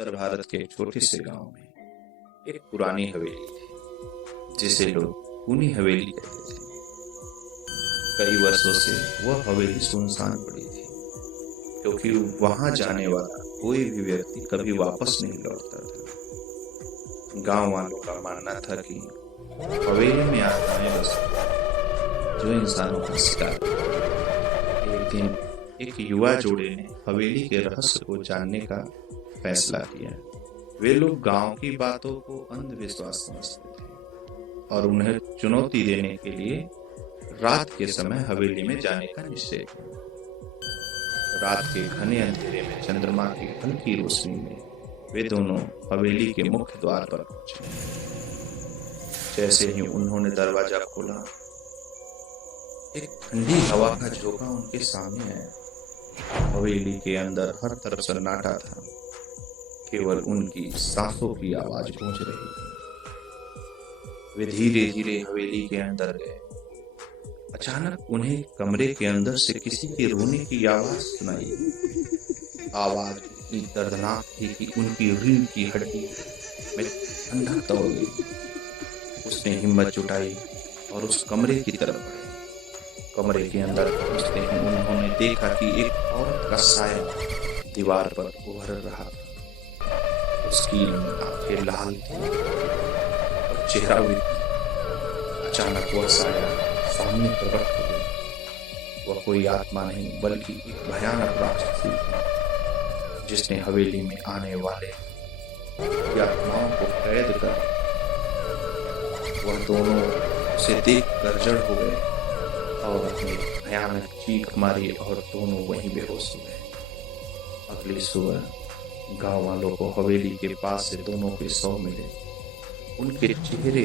उत्तर भारत के एक छोटे से गांव में एक पुरानी हवेली थी जिसे लोग पूनी हवेली कहते थे। कई वर्षों से वह हवेली सुनसान पड़ी थी क्योंकि वहां जाने वाला कोई भी व्यक्ति कभी वापस नहीं लौटता था। गांव वालों का मानना था कि हवेली में आत्माएं बसती जो इंसानों का शिकार करती। एक दिन एक युवा जोड़े ने हवेली के रहस्य को जानने का फैसला किया। वे लोग गांव की बातों को अंधविश्वास समझते थे और उन्हें चुनौती देने के लिए रात के समय हवेली में जाने का निश्चय किया। रात के घने अंधेरे में चंद्रमा की हल्की रोशनी में वे दोनों हवेली के मुख्य द्वार पर पहुंचे। जैसे ही उन्होंने दरवाजा खोला, एक ठंडी हवा का झोंका उनके सामने आया। हवेली के अंदर हर तरफ सन्नाटा था, केवल उनकी सांसों की आवाज गूंज रही थी। वे धीरे धीरे हवेली के अंदर गए। अचानक उन्हें कमरे के अंदर से किसी के रोने की आवाज सुनाई। आवाज इतनी दर्दनाक थी कि उनकी रीढ़ की हड्डी में ठंडक दौड़ गई। उसने हिम्मत जुटाई और उस कमरे की तरफ बढ़े। कमरे के अंदर पहुंचते ही उन्होंने देखा कि एक औरत का साया दीवार पर उभर रहा था। उसकी आंखें लाल थी और चेहरा भी। अचानक वह साया सामने प्रकट हो गया। वह कोई आत्मा नहीं बल्कि एक भयानक राक्षसी थी जिसने हवेली में आने वाले आत्माओं को कैद कर। वह दोनों उसे देख कर जड़ हो गए और अपनी भयानक चीख मारी और दोनों वहीं बेहोश हो गए। अगली सुबह गांव वालों को हवेली के पास से दोनों के शव मिले। उनके चेहरे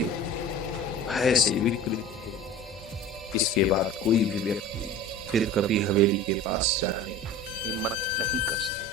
भय से विकृत थे। इसके बाद कोई भी व्यक्ति फिर कभी हवेली के पास जाने की हिम्मत नहीं कर सकता।